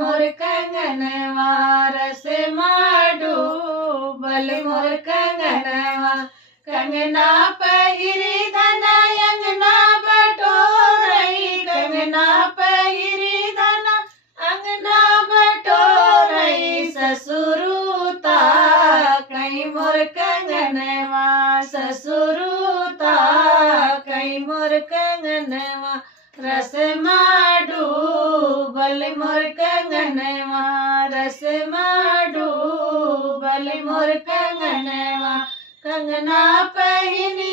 मोर कंगनवा रस माडू बल मोर कंगनवा कंगना पहिरी धना अंगना बटोरई कंगना पहिरी धना अंगना बटोरई ससुरुता कई मोर कंगनवा ससुरुता कई मोर कंगनवा रस माडू बल मोर कंगनवा रस माडू बल मोर कंगनवा कंगना पहिनी